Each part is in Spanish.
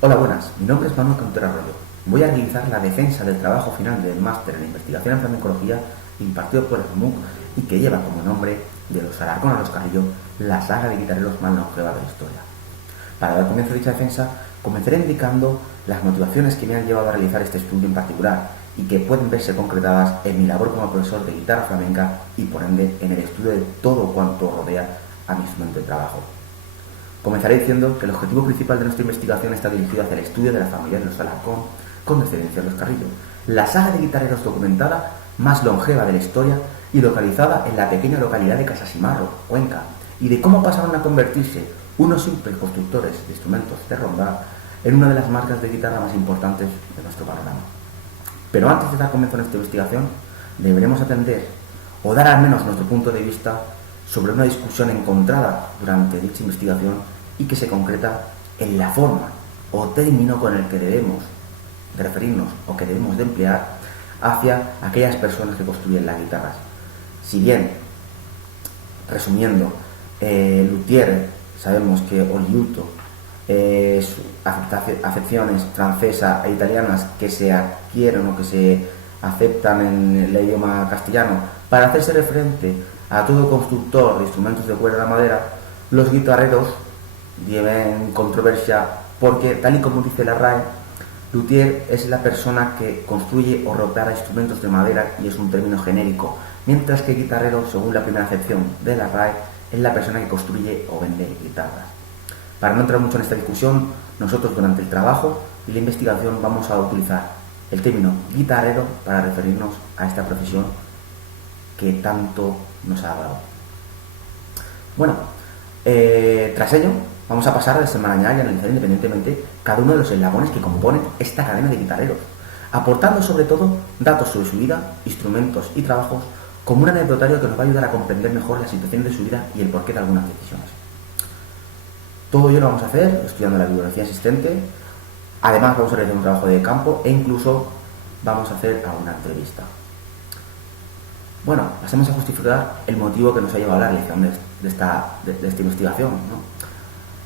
Hola, buenas. Mi nombre es Manuel Cantero Arroyo. Voy a realizar la defensa del trabajo final del máster en investigación en flamencología impartido por el MUC y que lleva como nombre de los Alarcón a los Carrillo, la saga de guitarreros más longeva de la historia. Para dar comienzo a dicha defensa, comenzaré indicando las motivaciones que me han llevado a realizar este estudio en particular y que pueden verse concretadas en mi labor como profesor de guitarra flamenca y por ende en el estudio de todo cuanto rodea a mi instrumento de trabajo. Comenzaré diciendo que el objetivo principal de nuestra investigación está dirigido hacia el estudio de la familia de los Alarcón con descendencia de los Carrillo, la saga de guitarreros documentada más longeva de la historia y localizada en la pequeña localidad de Casasimarro, Cuenca, y de cómo pasaron a convertirse unos simples constructores de instrumentos de ronda en una de las marcas de guitarra más importantes de nuestro panorama. Pero antes de dar comienzo a nuestra investigación, deberemos atender o dar al menos nuestro punto de vista sobre una discusión encontrada durante dicha investigación y que se concreta en la forma o término con el que debemos de referirnos o que debemos de emplear hacia aquellas personas que construyen las guitarras. Si bien, resumiendo, luthier, sabemos que oliuto es acepciones francesas e italianas que se adquieren o que se aceptan en el idioma castellano para hacerse referente a todo constructor de instrumentos de cuerda madera. Los guitarreros llevan controversia porque, tal y como dice la RAE, luthier es la persona que construye o repara instrumentos de madera y es un término genérico, mientras que guitarrero, según la primera acepción de la RAE, es la persona que construye o vende guitarras. Para no entrar mucho en esta discusión, nosotros durante el trabajo y la investigación vamos a utilizar el término guitarrero para referirnos a esta profesión que tanto nos ha dado. Bueno, tras ello vamos a pasar a desenmarañar y analizar independientemente cada uno de los eslabones que componen esta cadena de guitarreros, aportando sobre todo datos sobre su vida, instrumentos y trabajos como un anecdotario que nos va a ayudar a comprender mejor la situación de su vida y el porqué de algunas decisiones. Todo ello lo vamos a hacer estudiando la bibliografía existente. Además vamos a realizar un trabajo de campo e incluso vamos a hacer alguna entrevista. Bueno, pasemos a justificar el motivo que nos ha llevado a la realización de esta investigación, ¿no?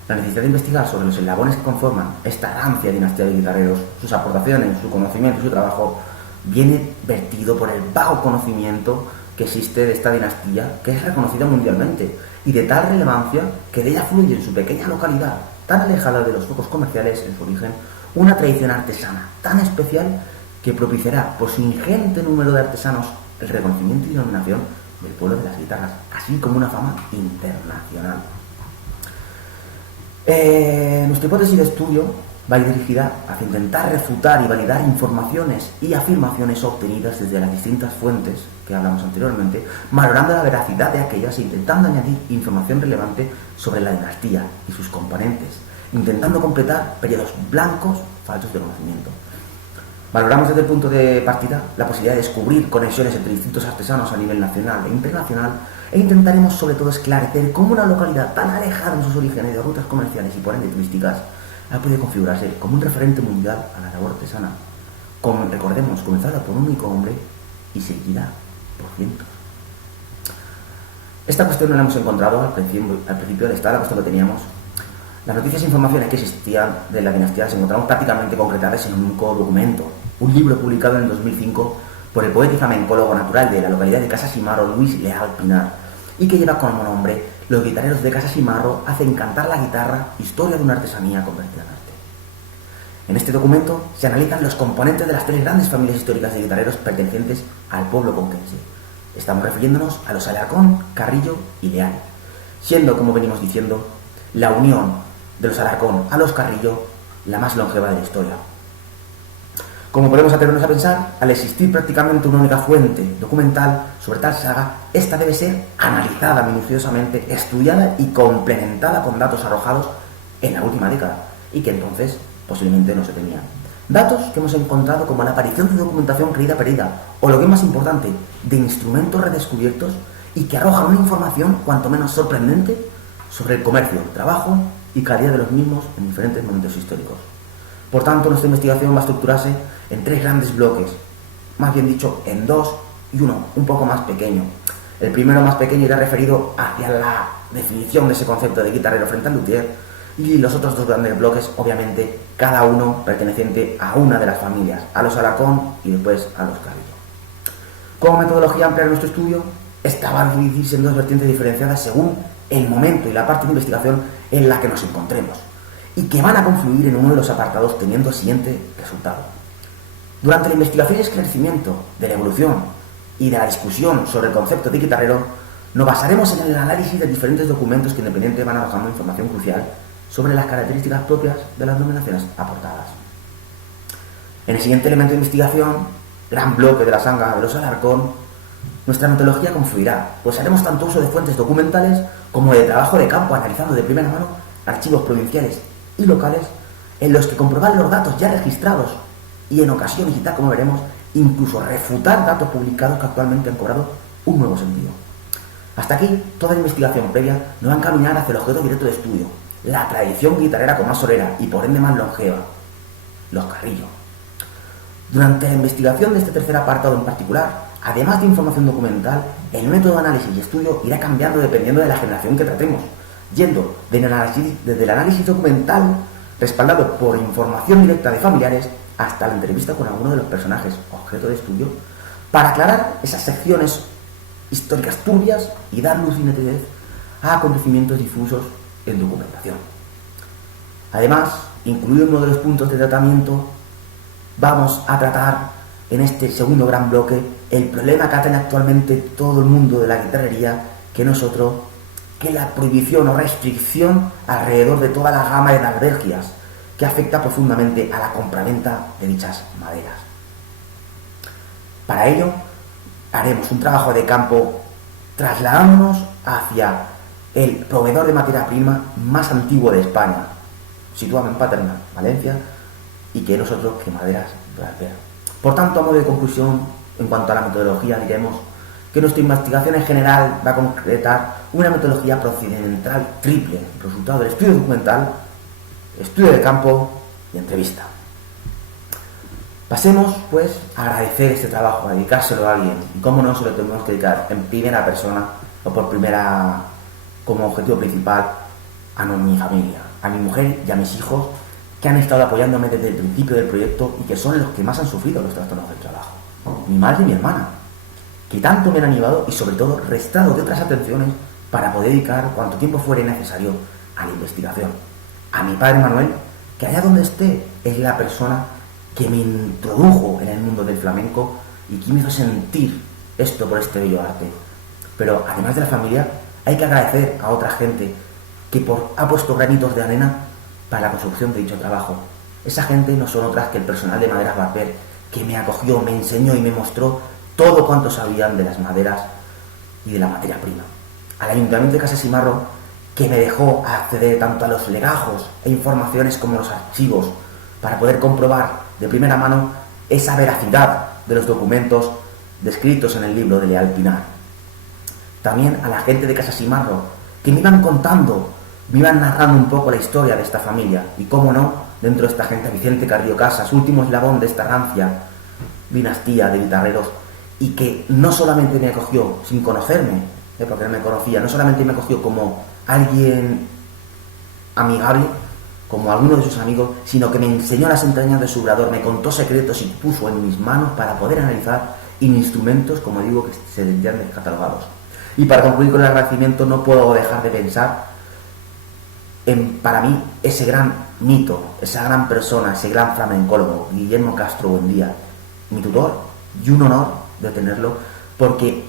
La necesidad de investigar sobre los eslabones que conforman esta rancia dinastía de guitarreros, sus aportaciones, su conocimiento y su trabajo, viene vertido por el vago conocimiento que existe de esta dinastía, que es reconocida mundialmente y de tal relevancia que de ella fluye en su pequeña localidad, tan alejada de los focos comerciales en su origen, una tradición artesana tan especial que propiciará por su ingente número de artesanos el reconocimiento y denominación del pueblo de las guitarras, así como una fama internacional. Nuestra hipótesis de estudio va a ir dirigida hacia intentar refutar y validar informaciones y afirmaciones obtenidas desde las distintas fuentes que hablamos anteriormente, valorando la veracidad de aquellas e intentando añadir información relevante sobre la dinastía y sus componentes, intentando completar periodos blancos faltos de conocimiento. Valoramos desde el punto de partida la posibilidad de descubrir conexiones entre distintos artesanos a nivel nacional e internacional e intentaremos sobre todo esclarecer cómo una localidad tan alejada en sus orígenes de rutas comerciales y por ende turísticas ha podido configurarse como un referente mundial a la labor artesana, como recordemos, comenzada por un único hombre y seguida por cientos. Esta cuestión no la hemos encontrado al principio de esta, la cuestión que teníamos. Las noticias e informaciones que existían de la dinastía se encontraron prácticamente concretadas en un único documento, un libro publicado en el 2005 por el poeta y flamencólogo natural de la localidad de Casasimarro, Luis Leal Pinar, y que lleva como nombre Los guitarreros de Casasimarro hacen cantar la guitarra, historia de una artesanía convertida en arte. En este documento se analizan los componentes de las tres grandes familias históricas de guitarreros pertenecientes al pueblo conquense. Estamos refiriéndonos a los Alarcón, Carrillo y Leal, siendo, como venimos diciendo, la unión de los Alarcón a los Carrillo la más longeva de la historia. Como podemos atrevernos a pensar, al existir prácticamente una única fuente documental sobre tal saga, esta debe ser analizada minuciosamente, estudiada y complementada con datos arrojados en la última década y que entonces posiblemente no se tenían. Datos que hemos encontrado como la aparición de documentación creída perdida o, lo que es más importante, de instrumentos redescubiertos y que arrojan una información cuanto menos sorprendente sobre el comercio, trabajo y calidad de los mismos en diferentes momentos históricos. Por tanto, nuestra investigación va a estructurarse en tres grandes bloques, más bien dicho, en dos y uno un poco más pequeño. El primero, más pequeño, irá referido hacia la definición de ese concepto de guitarrero frente al luthier, y los otros dos grandes bloques, obviamente, cada uno perteneciente a una de las familias, a los Alarcón y después a los Carrillo. Como metodología amplia de nuestro estudio, esta va a dividirse en dos vertientes diferenciadas según el momento y la parte de investigación en la que nos encontremos, y que van a confluir en uno de los apartados teniendo el siguiente resultado. Durante la investigación y esclarecimiento de la evolución y de la discusión sobre el concepto de guitarrero, nos basaremos en el análisis de diferentes documentos que independientemente van arrojando información crucial sobre las características propias de las denominaciones aportadas. En el siguiente elemento de investigación, gran bloque de la sanga de los Alarcón, nuestra metodología confluirá, pues haremos tanto uso de fuentes documentales como de trabajo de campo, analizando de primera mano archivos provinciales y locales en los que comprobar los datos ya registrados y en ocasiones, y tal como veremos, incluso refutar datos publicados que actualmente han cobrado un nuevo sentido. Hasta aquí, toda la investigación previa nos va a encaminar hacia el objeto directo de estudio, la tradición guitarrera con más solera y por ende más longeva, los Carrillo. Durante la investigación de este tercer apartado en particular, además de información documental, el método de análisis y estudio irá cambiando dependiendo de la generación que tratemos, yendo desde el análisis documental, respaldado por información directa de familiares, hasta la entrevista con alguno de los personajes objeto de estudio, para aclarar esas secciones históricas turbias y dar luz y nitidez a acontecimientos difusos en documentación. Además, incluido en uno de los puntos de tratamiento, vamos a tratar en este segundo gran bloque el problema que tiene actualmente todo el mundo de la guitarrería, que no es otro que la prohibición o restricción alrededor de toda la gama de albergias que afecta profundamente a la compraventa de dichas maderas. Para ello, haremos un trabajo de campo trasladándonos hacia el proveedor de materia prima más antiguo de España, situado en Paterna, Valencia, y que nosotros que maderas Bradper. Por tanto, a modo de conclusión, en cuanto a la metodología, diremos que nuestra investigación en general va a concretar una metodología procedimental triple, resultado del estudio documental, estudio de campo y entrevista. Pasemos, pues, a agradecer este trabajo, a dedicárselo a alguien, y cómo no se lo tenemos que dedicar en primera persona o por primera, como objetivo principal, a mi familia, a mi mujer y a mis hijos, que han estado apoyándome desde el principio del proyecto y que son los que más han sufrido los trastornos del trabajo. Mi madre y mi hermana, que tanto me han animado y sobre todo restado de otras atenciones para poder dedicar cuanto tiempo fuera necesario a la investigación. A mi padre Manuel, que allá donde esté es la persona que me introdujo en el mundo del flamenco y que me hizo sentir esto por este bello arte. Pero además de la familia, hay que agradecer a otra gente que ha puesto granitos de arena para la construcción de dicho trabajo. Esa gente no son otras que el personal de Maderas Bradper, que me acogió, me enseñó y me mostró todo cuanto sabían de las maderas y de la materia prima. Al Ayuntamiento de Casasimarro, que me dejó acceder tanto a los legajos e informaciones como los archivos para poder comprobar de primera mano esa veracidad de los documentos descritos en el libro de Leal Pinar. También a la gente de Casasimarro, que me iban contando, me iban narrando un poco la historia de esta familia, y cómo no, dentro de esta gente, Vicente Carrillo Casas, último eslabón de esta rancia dinastía de guitarreros, y que no solamente me acogió sin conocerme, porque no me conocía, no solamente me acogió como alguien amigable, como alguno de sus amigos, sino que me enseñó las entrañas de su obrador, me contó secretos y puso en mis manos para poder analizar instrumentos, como digo, que se sentían descatalogados. Y para concluir con el agradecimiento, no puedo dejar de pensar en, para mí, ese gran mito, esa gran persona, ese gran flamencólogo, Guillermo Castro Buendía, mi tutor, y un honor de tenerlo, porque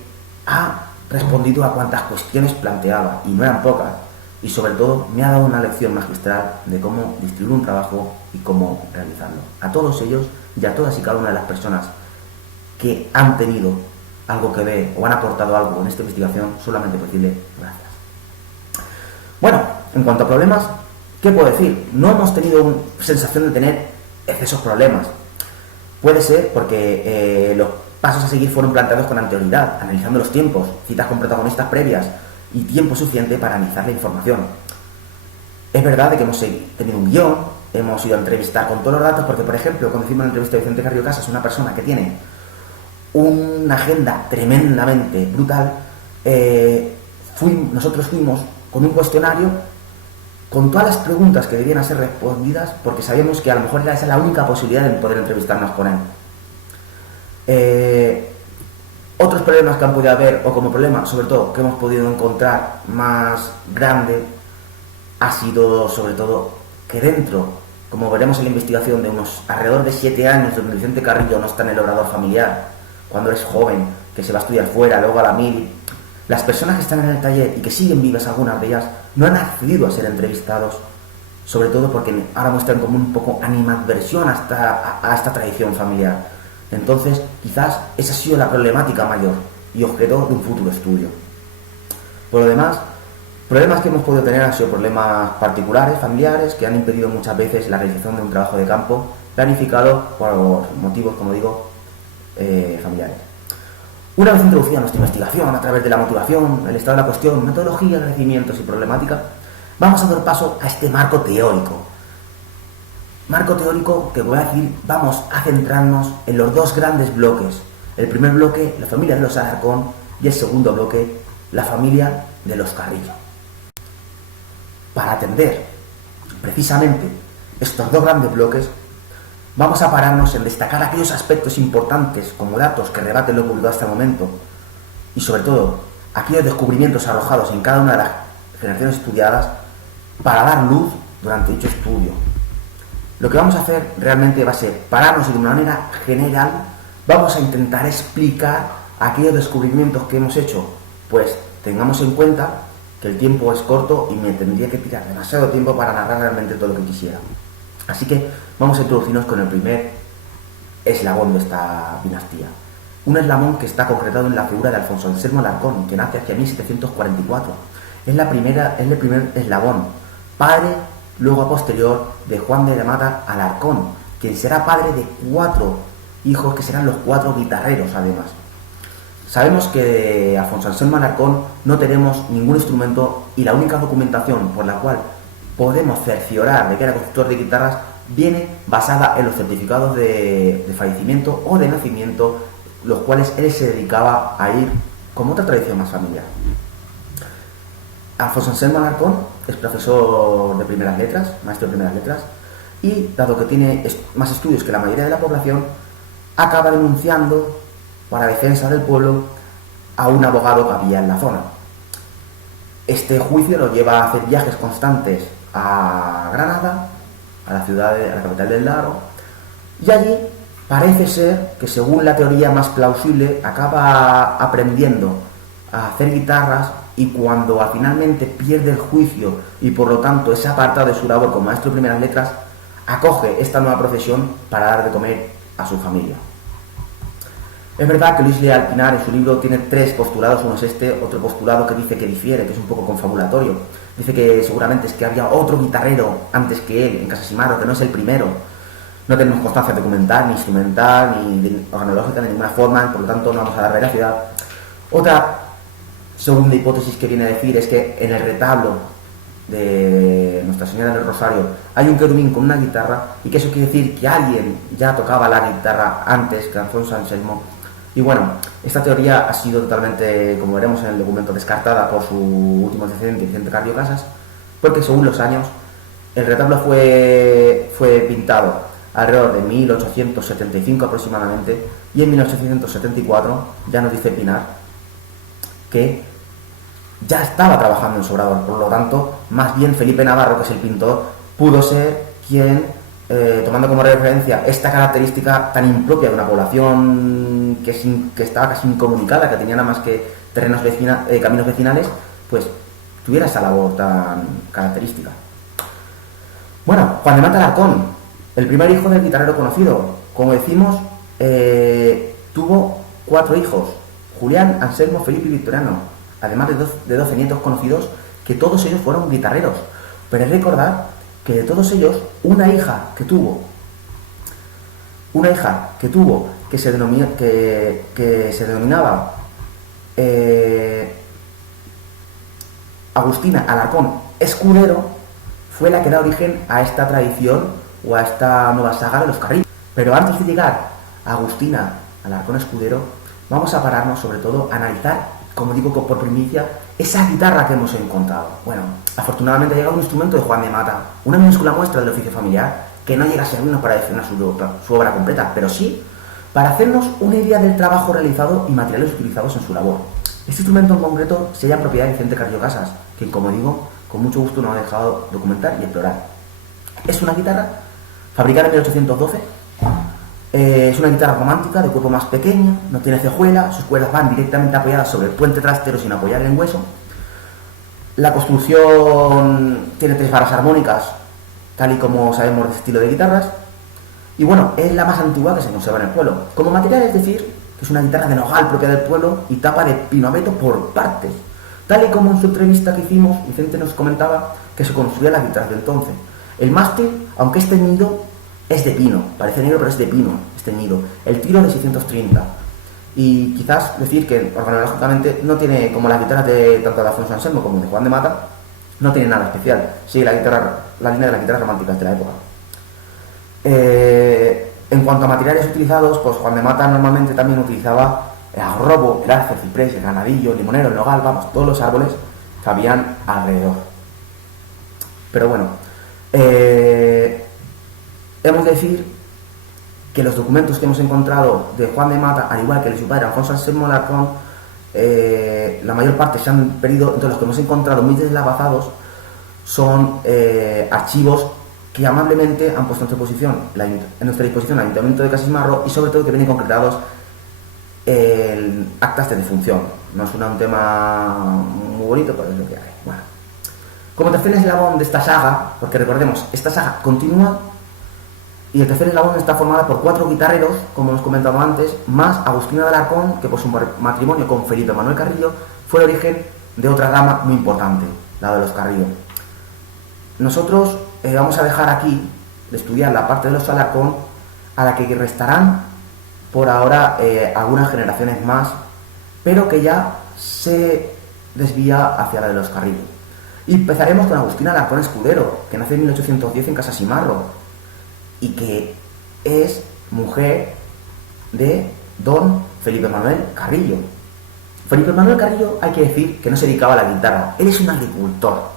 ha respondido a cuantas cuestiones planteaba, y no eran pocas, y sobre todo me ha dado una lección magistral de cómo distribuir un trabajo y cómo realizarlo. A todos ellos y a todas y cada una de las personas que han tenido algo que ver o han aportado algo en esta investigación, solamente puedo decirle gracias. Bueno, en cuanto a problemas, ¿qué puedo decir? No hemos tenido sensación de tener excesos problemas. Puede ser porque los pasos a seguir fueron planteados con anterioridad, analizando los tiempos, citas con protagonistas previas y tiempo suficiente para analizar la información. Es verdad de que hemos tenido un guión, hemos ido a entrevistar con todos los datos, porque, por ejemplo, cuando hicimos la entrevista de Vicente Carrillo Casas, una persona que tiene una agenda tremendamente brutal, nosotros fuimos con un cuestionario con todas las preguntas que debían ser respondidas, porque sabíamos que a lo mejor era esa la única posibilidad de poder entrevistarnos con él. Otros problemas que han podido haber, o como problema, sobre todo, que hemos podido encontrar más grande, ha sido, sobre todo, que dentro, como veremos en la investigación, de unos alrededor de 7 años donde Vicente Carrillo no está en el obrador familiar, cuando es joven, que se va a estudiar fuera, luego a la mili, las personas que están en el taller y que siguen vivas, algunas de ellas, no han accedido a ser entrevistados, sobre todo porque ahora muestran como un poco animadversión a esta tradición familiar. Entonces, quizás esa ha sido la problemática mayor y objeto de un futuro estudio. Por lo demás, problemas que hemos podido tener han sido problemas particulares, familiares, que han impedido muchas veces la realización de un trabajo de campo planificado por motivos, como digo, familiares. Una vez introducida nuestra investigación a través de la motivación, el estado de la cuestión, metodología, agradecimientos y problemática, vamos a dar paso a este marco teórico. Marco teórico que voy a decir, vamos a centrarnos en los dos grandes bloques. El primer bloque, la familia de los Alarcón, y el segundo bloque, la familia de los Carrillo. Para atender precisamente estos dos grandes bloques, vamos a pararnos en destacar aquellos aspectos importantes como datos que rebaten lo publicado hasta el momento y sobre todo aquellos descubrimientos arrojados en cada una de las generaciones estudiadas para dar luz durante dicho estudio. Lo que vamos a hacer realmente va a ser pararnos y de una manera general vamos a intentar explicar aquellos descubrimientos que hemos hecho, pues tengamos en cuenta que el tiempo es corto y me tendría que tirar demasiado tiempo para narrar realmente todo lo que quisiera. Así que vamos a introducirnos con el primer eslabón de esta dinastía. Un eslabón que está concretado en la figura de Alfonso Anselmo Alarcón, que nace hacia 1744. Es el primer eslabón, padre, luego a posterior, de Juan de la Mata Alarcón, quien será padre de 4 hijos que serán los 4 guitarreros además. Sabemos que de Alfonso Anselmo Alarcón no tenemos ningún instrumento y la única documentación por la cual podemos cerciorar de que era constructor de guitarras viene basada en los certificados de fallecimiento o de nacimiento, los cuales él se dedicaba a ir como otra tradición más familiar. Alfonso Anselmo Alarcón es profesor de primeras letras, maestro de primeras letras, y dado que tiene más estudios que la mayoría de la población, acaba denunciando para defensa del pueblo a un abogado que había en la zona. Este juicio lo lleva a hacer viajes constantes a Granada, a la capital del Laro, y allí parece ser que, según la teoría más plausible, acaba aprendiendo a hacer guitarras, y cuando finalmente pierde el juicio y por lo tanto es apartado de su labor como maestro de primeras letras, acoge esta nueva profesión para dar de comer a su familia. Es verdad que Luis Leal Pinar en su libro tiene 3 postulados, uno es este, otro postulado que dice que difiere, que es un poco confabulatorio. Dice que seguramente es que había otro guitarrero antes que él en Casasimaro, que no es el primero. No tenemos constancia documental, ni instrumental, ni organológica, de ninguna forma, por lo tanto no vamos a dar veracidad. Otra segunda hipótesis que viene a decir es que en el retablo de Nuestra Señora del Rosario hay un querubín con una guitarra, y que eso quiere decir que alguien ya tocaba la guitarra antes que Alfonso Anselmo. Y bueno, esta teoría ha sido totalmente, como veremos en el documento, descartada por su último antecedente, Vicente Carrillo Casas, porque según los años el retablo fue pintado alrededor de 1875 aproximadamente, y en 1874 ya nos dice Pinar que ya estaba trabajando en su obrador. Por lo tanto, más bien Felipe Navarro, que es el pintor, pudo ser quien, tomando como referencia esta característica tan impropia de una población que estaba casi incomunicada, que tenía nada más que caminos vecinales, pues tuviera esa labor tan característica. Bueno, Juan de Mata Alarcón, el primer hijo del guitarrero conocido, como decimos, tuvo 4 hijos: Julián, Anselmo, Felipe y Victoriano, además de 12 nietos conocidos, que todos ellos fueron guitarreros. Pero es recordar que de todos ellos, una hija que tuvo, que se denominaba Agustina Alarcón Escudero, fue la que da origen a esta tradición o a esta nueva saga de los Carrillo. Pero antes de llegar a Agustina Alarcón Escudero, vamos a pararnos sobre todo a analizar, como digo por primicia, esa guitarra que hemos encontrado. Bueno, afortunadamente ha llegado un instrumento de Juan de Mata, una minúscula muestra del oficio familiar que no llega a servirnos para definir su obra completa, pero sí para hacernos una idea del trabajo realizado y materiales utilizados en su labor. Este instrumento en concreto sería propiedad de Vicente Carrillo Casas, quien, como digo, con mucho gusto nos ha dejado documentar y explorar. Es una guitarra fabricada en 1812. Es una guitarra romántica de cuerpo más pequeño, no tiene cejuela, sus cuerdas van directamente apoyadas sobre el puente trastero sin apoyar en hueso. La construcción tiene 3 barras armónicas, tal y como sabemos de este estilo de guitarras. Y bueno, es la más antigua que se conserva en el pueblo. Como material, es decir, que es una guitarra de nogal propia del pueblo y tapa de pino abeto por partes. Tal y como en su entrevista que hicimos, Vicente nos comentaba que se construían las guitarras de entonces. El mástil, aunque es teñido, es de pino. Parece negro, pero es de pino, es teñido. El tiro de 630. Y quizás decir que organológicamente no tiene, como las guitarras de tanto de Alfonso Anselmo como de Juan de Mata, no tiene nada especial. Sigue la línea de las guitarras románticas de la época. En cuanto a materiales utilizados, pues Juan de Mata normalmente también utilizaba el algarrobo, el arce, el ciprés, el granadillo, el limonero, el nogal, vamos, todos los árboles que habían alrededor. Pero bueno, hemos de decir que los documentos que hemos encontrado de Juan de Mata, al igual que el de su padre Alfonso Anselmo Alarcón, la mayor parte se han perdido. Entre los que hemos encontrado muy deslavazados son archivos que amablemente han puesto en nuestra disposición el Ayuntamiento de Casasmarro, y sobre todo que vienen concretados en actas de defunción. No es un tema muy bonito, pero es lo que hay. Bueno, como tercer eslabón de esta saga, porque recordemos, esta saga continúa y el tercer eslabón está formada por 4 guitarreros, como hemos comentado antes, más Agustina de Alarcón, que por su matrimonio con Felipe Manuel Carrillo fue el origen de otra rama muy importante, la de los Carrillo. Nosotros vamos a dejar aquí de estudiar la parte de los Alarcón, a la que restarán por ahora algunas generaciones más, pero que ya se desvía hacia la de los Carrillo. Y empezaremos con Agustina Alarcón Escudero, que nació en 1810 en Casasimarro y que es mujer de don Felipe Manuel Carrillo. Felipe Manuel Carrillo, hay que decir que no se dedicaba a la guitarra, él es un agricultor.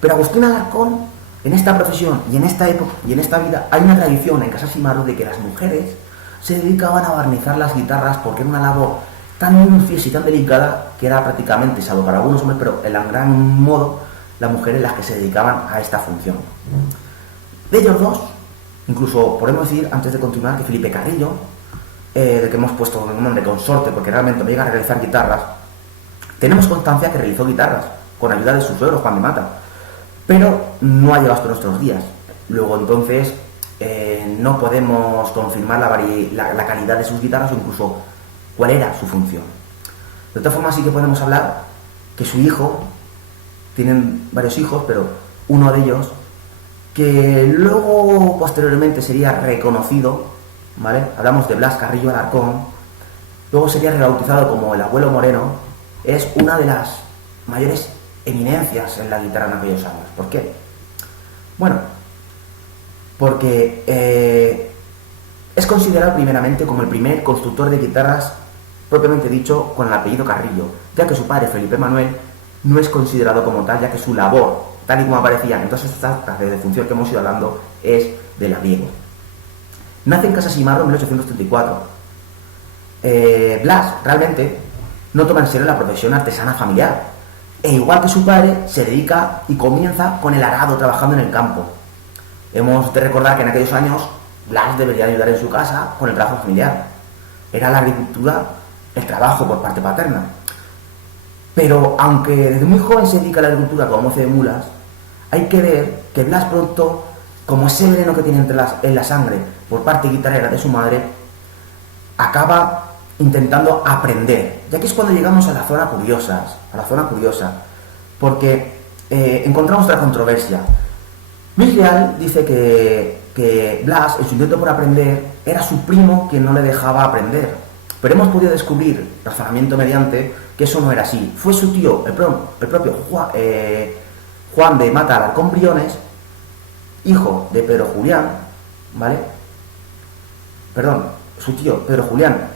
Pero Agustina Alarcón, en esta profesión y en esta época y en esta vida, hay una tradición en Casasimarro de que las mujeres se dedicaban a barnizar las guitarras, porque era una labor tan minuciosa y tan delicada que era prácticamente, salvo para algunos hombres, pero en gran modo, las mujeres las que se dedicaban a esta función. De ellos dos, incluso podemos decir, antes de continuar, que Felipe Carrillo, del que hemos puesto el nombre consorte porque realmente no llega a realizar guitarras, tenemos constancia que realizó guitarras con ayuda de su suegro Juan de Mata, pero no ha llegado hasta nuestros días. Luego entonces no podemos confirmar la calidad de sus guitarras o incluso cuál era su función. De otra forma sí que podemos hablar que su hijo, tienen varios hijos, pero uno de ellos, que luego posteriormente sería reconocido, ¿vale? Hablamos de Blas Carrillo Alarcón, luego sería rebautizado como el Abuelo Moreno, es una de las mayores eminencias en la guitarra en aquellos años. ¿Por qué? Bueno, porque es considerado primeramente como el primer constructor de guitarras propiamente dicho con el apellido Carrillo, ya que su padre Felipe Manuel no es considerado como tal, ya que su labor, tal y como aparecía en todas estas actas de defunción que hemos ido hablando, es de labriego. Nace en Casasimarro en 1834. Blas realmente no toma en serio la profesión artesana familiar, e igual que su padre se dedica y comienza con el arado, trabajando en el campo. Hemos de recordar que en aquellos años Blas debería ayudar en su casa con el trabajo familiar. Era la agricultura el trabajo por parte paterna. Pero aunque desde muy joven se dedica a la agricultura como mozo de mulas, hay que ver que Blas pronto, como ese veneno que tiene en la sangre por parte guitarrera de su madre, acaba intentando aprender. Ya que es cuando llegamos a la zona curiosa, porque encontramos otra controversia. Luis Real dice que Blas, en su intento por aprender, era su primo quien no le dejaba aprender. Pero hemos podido descubrir, razonamiento mediante, que eso no era así. Fue su tío, el propio Juan de Mata Alarcón Briones, hijo de Pedro Julián, ¿vale? Perdón, su tío Pedro Julián,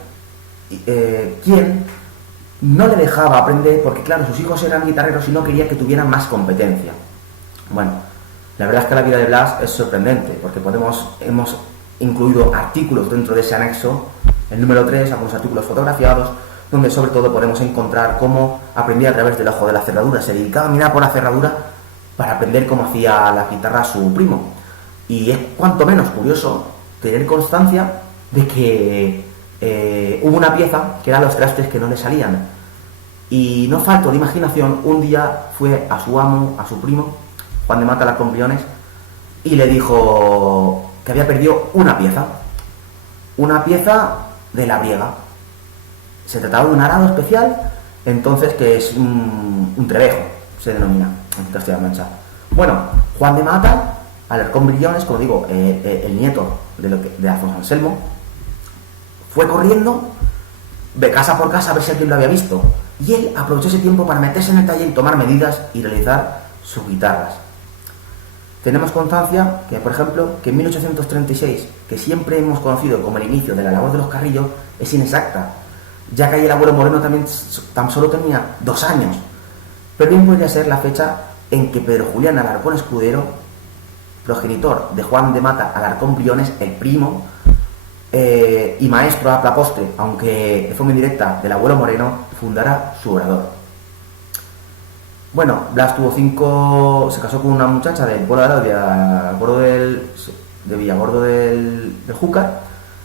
quien no le dejaba aprender porque, claro, sus hijos eran guitarreros y no quería que tuvieran más competencia. Bueno, la verdad es que la vida de Blas es sorprendente porque hemos incluido artículos dentro de ese anexo, el número 3, algunos artículos fotografiados, donde sobre todo podemos encontrar cómo aprendía a través del ojo de la cerradura. Se dedicaba a mirar por la cerradura para aprender cómo hacía la guitarra su primo. Y es cuanto menos curioso tener constancia de que hubo una pieza que eran los trastes que no le salían. Y no falto de imaginación, un día fue a su amo, a su primo, Juan de Mata Alarcón Briones, y le dijo que había perdido una pieza de la briega. Se trataba de un arado especial, entonces, que es un trebejo, se denomina en Castilla-La Mancha. Bueno, Juan de Mata Alarcón Briones, como digo, el nieto de Alfonso Anselmo, fue corriendo de casa por casa a ver si alguien lo había visto. Y él aprovechó ese tiempo para meterse en el taller y tomar medidas y realizar sus guitarras. Tenemos constancia que, por ejemplo, que en 1836, que siempre hemos conocido como el inicio de la labor de los Carrillo, es inexacta, ya que ahí el abuelo Moreno también tan solo tenía 2 años. Pero bien podría ser la fecha en que Pedro Julián Alarcón Escudero, progenitor de Juan de Mata Alarcón Briones, el primo, y maestro a la postre, aunque de forma indirecta, del abuelo Moreno, fundará su obrador. Bueno, Blas se casó con una muchacha del pueblo de Villagordo del Júcar,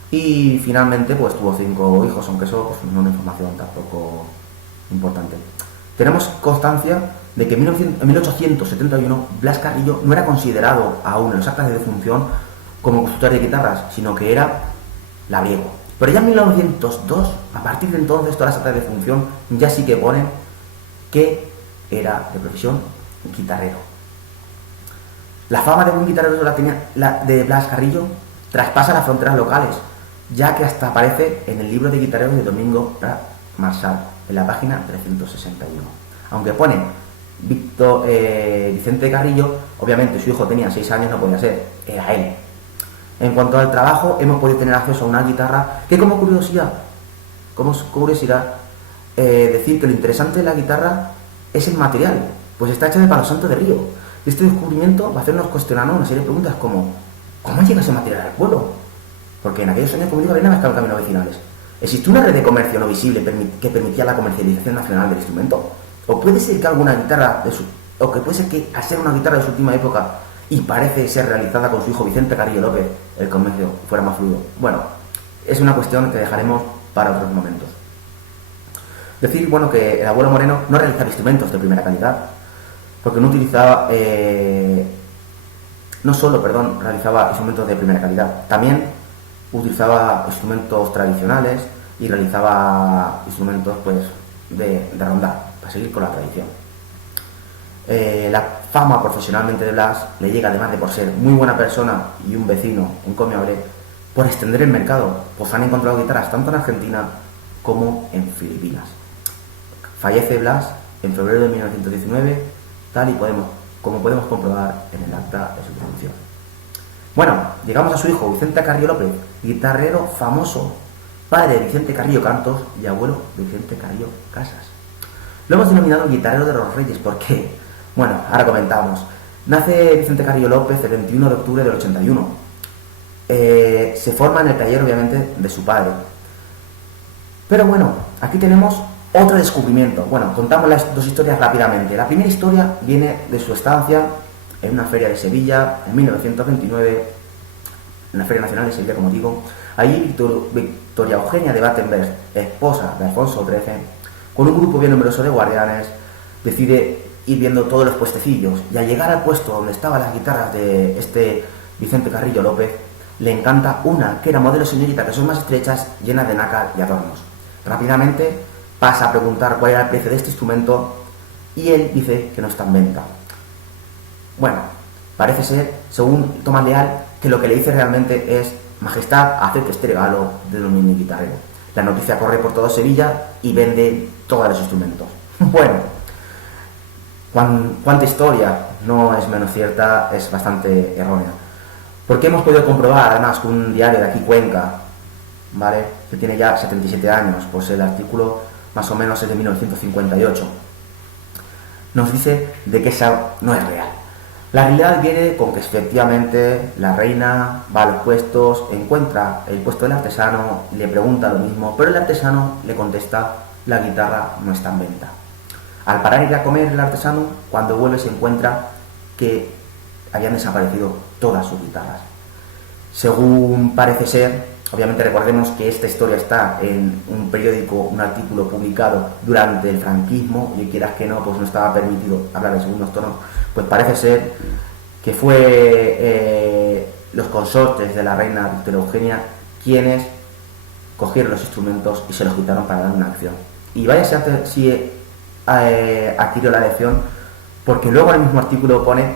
y finalmente pues tuvo 5 hijos, aunque eso pues, no es una información tampoco importante. Tenemos constancia de que en 1871 Blas Carrillo no era considerado aún en los actas de defunción como constructor de guitarras, sino que era labriego. Pero ya en 1902, a partir de entonces, todas las actas de defunción ya sí que ponen que era de profesión guitarrero. La fama de buen guitarrero de Blas Carrillo traspasa las fronteras locales, ya que hasta aparece en el libro de guitarreros de Domingo Marçal, en la página 361. Aunque pone Vicente Carrillo, obviamente su hijo tenía 6 años, no podía ser, era él. En cuanto al trabajo, hemos podido tener acceso a una guitarra que, como curiosidad, decir que lo interesante de la guitarra es el material, pues está hecha de palo santo de río. Este descubrimiento va a hacernos cuestionarnos una serie de preguntas como ¿cómo llega ese material al pueblo? Porque en aquellos años, como digo, había nada más caminos vecinales. ¿Existe una red de comercio no visible que permitía la comercialización nacional del instrumento? ¿O puede ser que alguna guitarra o que puede ser que, al ser una guitarra de su última época y parece ser realizada con su hijo Vicente Carrillo López, el comercio fuera más fluido? Bueno, es una cuestión que dejaremos para otros momentos. Decir, bueno, que el abuelo Moreno no realizaba instrumentos de primera calidad, porque no utilizaba, realizaba instrumentos de primera calidad, también utilizaba instrumentos tradicionales y realizaba instrumentos, pues, de rondar, para seguir con la tradición. La fama profesionalmente de Blas le llega, además de por ser muy buena persona y un vecino encomiable, por extender el mercado, pues han encontrado guitarras tanto en Argentina como en Filipinas. Fallece Blas en febrero de 1919, tal y como podemos comprobar en el acta de su defunción. Bueno, llegamos a su hijo Vicente Carrillo López, guitarrero famoso, padre de Vicente Carrillo Cantos y abuelo de Vicente Carrillo Casas. Lo hemos denominado guitarrero de los Reyes, ¿por qué? Bueno, ahora comentamos. Nace Vicente Carrillo López el 21 de octubre del 81. Se forma en el taller, obviamente, de su padre. Pero bueno, aquí tenemos otro descubrimiento. Bueno, contamos las 2 historias rápidamente. La primera historia viene de su estancia en una feria de Sevilla en 1929, en la Feria Nacional de Sevilla, como digo. Allí Victoria Eugenia de Battenberg, esposa de Alfonso XIII, con un grupo bien numeroso de guardianes, decide ir viendo todos los puestecillos, y al llegar al puesto donde estaban las guitarras de este Vicente Carrillo López, le encanta una que era modelo señorita, que son más estrechas, llenas de nácar y adornos. Rápidamente pasa a preguntar cuál era el precio de este instrumento y él dice que no está en venta. Bueno, parece ser, según Tomás Leal, que lo que le dice realmente es: Majestad, acepte este regalo de don mi guitarrero. La noticia corre por toda Sevilla y vende todos los instrumentos. Bueno, cuánta historia no es menos cierta, es bastante errónea. Porque hemos podido comprobar, además, con un diario de aquí, Cuenca, ¿vale?, que tiene ya 77 años, pues el artículo más o menos es de 1958, nos dice de que esa no es real. La realidad viene con que efectivamente la reina va a los puestos, encuentra el puesto del artesano, le pregunta lo mismo, pero el artesano le contesta: la guitarra no está en venta. Al parar y ir a comer el artesano, cuando vuelve se encuentra que habían desaparecido todas sus guitarras. Según parece ser, obviamente recordemos que esta historia está en un periódico, un artículo publicado durante el franquismo, y quieras que no, pues no estaba permitido hablar de segundos tonos, pues parece ser que fue los consortes de la reina Victoria Eugenia quienes cogieron los instrumentos y se los quitaron para dar una lección. Y vaya si adquirió la lección, porque luego en el mismo artículo pone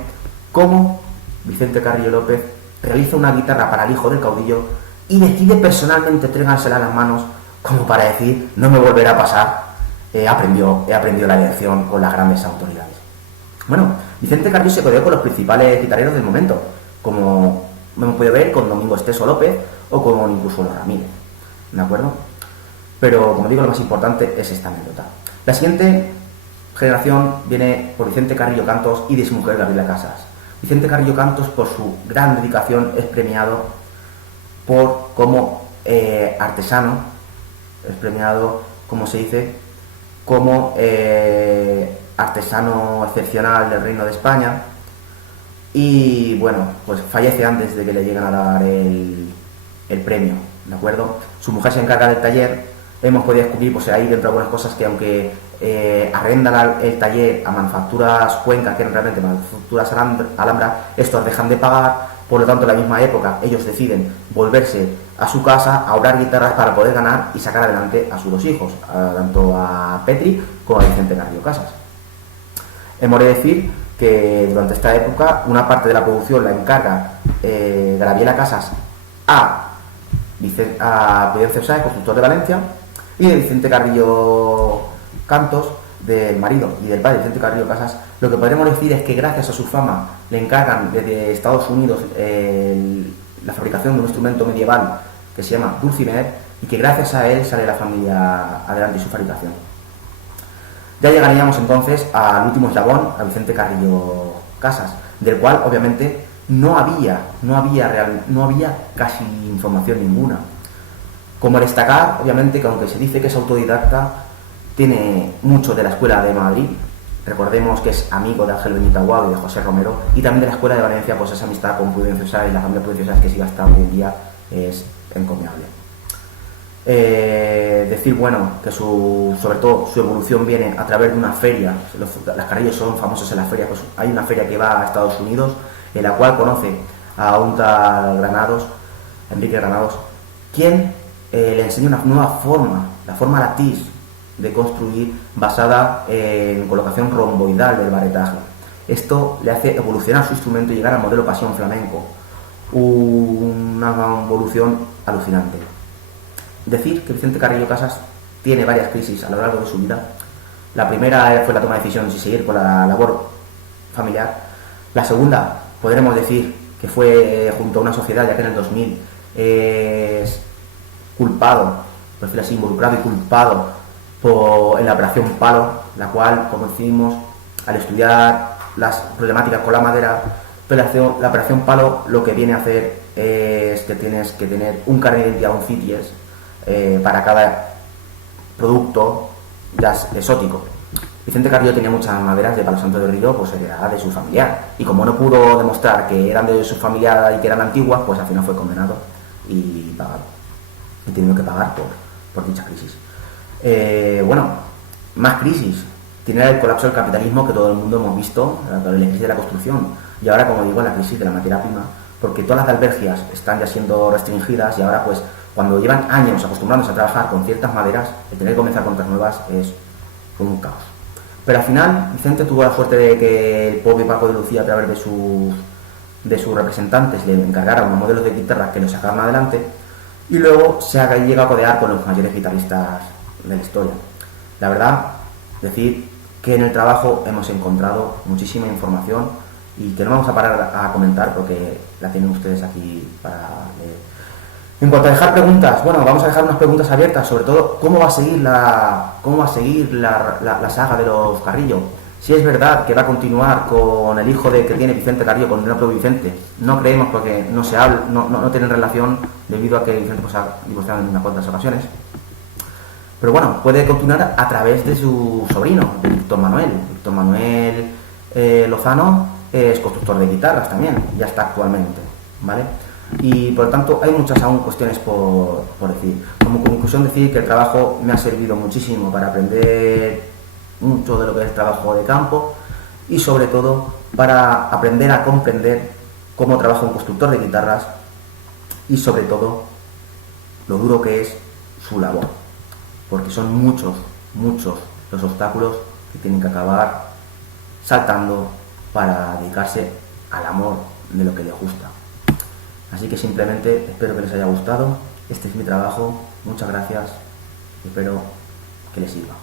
cómo Vicente Carrillo López realiza una guitarra para el hijo del caudillo y decide personalmente entregársela a las manos, como para decir: no me volverá a pasar, he aprendido la lección con las grandes autoridades. Bueno, Vicente Carrillo se codeó con los principales guitarreros del momento, como hemos podido ver con Domingo Esteso López o con incluso los Ramírez, ¿de acuerdo? Pero, como digo, lo más importante es esta anécdota. La siguiente generación viene por Vicente Carrillo Cantos y de su mujer Gabriela Casas. Vicente Carrillo Cantos, por su gran dedicación, es premiado como artesano, es premiado, como se dice, como artesano excepcional del Reino de España, y bueno, pues fallece antes de que le lleguen a dar el premio, ¿de acuerdo? Su mujer se encarga del taller. Hemos podido descubrir pues ahí dentro algunas cosas que, aunque arrendan el taller a Manufacturas Cuenca, que eran realmente Manufacturas Alhambra, estos dejan de pagar. Por lo tanto, en la misma época ellos deciden volverse a su casa a obrar guitarras para poder ganar y sacar adelante a sus dos hijos, tanto a Petri como a Vicente Carrillo Casas. Hemos de decir que durante esta época una parte de la producción la encarga Gabriela Casas a Prudencio Sáez, constructor de Valencia, y de Vicente Carrillo Cantos, del marido y del padre de Vicente Carrillo Casas. Lo que podremos decir es que gracias a su fama le encargan desde Estados Unidos la fabricación de un instrumento medieval que se llama dulcimer, y que gracias a él sale la familia adelante y su fabricación. Ya llegaríamos entonces al último eslabón, a Vicente Carrillo Casas, del cual obviamente no había casi información ninguna. Como destacar, obviamente, que aunque se dice que es autodidacta, tiene mucho de la Escuela de Madrid. Recordemos que es amigo de Ángel Benito Aguado y de José Romero, y también de la Escuela de Valencia, pues esa amistad con Prudencio Sáez y la familia Prudencio Sáez que sigue hasta hoy en día es encomiable. Decir, bueno, que sobre todo su evolución viene a través de una feria. Las Carrillos son famosos en las ferias, pues hay una feria que va a Estados Unidos, en la cual conoce a un tal Granados, Enrique Granados, quien le enseña una nueva forma, la forma latís de construir, basada en colocación romboidal del barretaje. Esto le hace evolucionar su instrumento y llegar al modelo Pasión Flamenco, una evolución alucinante. Decir que Vicente Carrillo Casas tiene varias crisis a lo largo de su vida. La primera fue la toma de decisión si seguir con la labor familiar. La segunda, podremos decir que fue junto a una sociedad, ya que en el 2000 es culpado, por decirlo así, involucrado y culpado en la operación Palo, la cual, como decimos, al estudiar las problemáticas con la madera, la operación Palo lo que viene a hacer es que tienes que tener un carnet de identidad, un CITIES, para cada producto ya exótico. Vicente Carrillo tenía muchas maderas de Palo Santo de Río, pues heredada de su familiar, y como no pudo demostrar que eran de su familiar y que eran antiguas, pues al final fue condenado y pagado, y tenido que pagar por dicha crisis. Bueno, más crisis. Tiene el colapso del capitalismo que todo el mundo hemos visto, la crisis de la construcción, y ahora, como digo, la crisis de la materia prima, porque todas las albergias están ya siendo restringidas, y ahora, pues, cuando llevan años acostumbrándose a trabajar con ciertas maderas, el tener que comenzar con otras nuevas es un caos. Pero al final, Vicente tuvo la suerte de que el pobre Paco de Lucía, a través de sus representantes, le encargara unos modelos de guitarras que lo sacaron adelante, y luego se llega a codear con los mayores guitarristas de la historia. La verdad, decir que en el trabajo hemos encontrado muchísima información y que no vamos a parar a comentar porque la tienen ustedes aquí para leer. En cuanto a dejar preguntas, bueno, vamos a dejar unas preguntas abiertas, sobre todo, ¿cómo va a seguir la saga de los Carrillo? Si es verdad que va a continuar con el hijo que tiene Vicente Carrillo, con el propio Vicente, no creemos porque no se habla, no tienen relación debido a que Vicente pues, ha divorciado en unas cuantas ocasiones. Pero bueno, puede continuar a través de su sobrino, Víctor Manuel. Víctor Manuel Lozano es constructor de guitarras también, ya está actualmente, ¿vale? Y por lo tanto hay muchas aún cuestiones por decir. Como conclusión decir que el trabajo me ha servido muchísimo para aprender mucho de lo que es el trabajo de campo y sobre todo para aprender a comprender cómo trabaja un constructor de guitarras y sobre todo lo duro que es su labor, porque son muchos los obstáculos que tienen que acabar saltando para dedicarse al amor de lo que les gusta. Así que simplemente espero que les haya gustado. Este es mi trabajo. Muchas gracias. Espero que les sirva.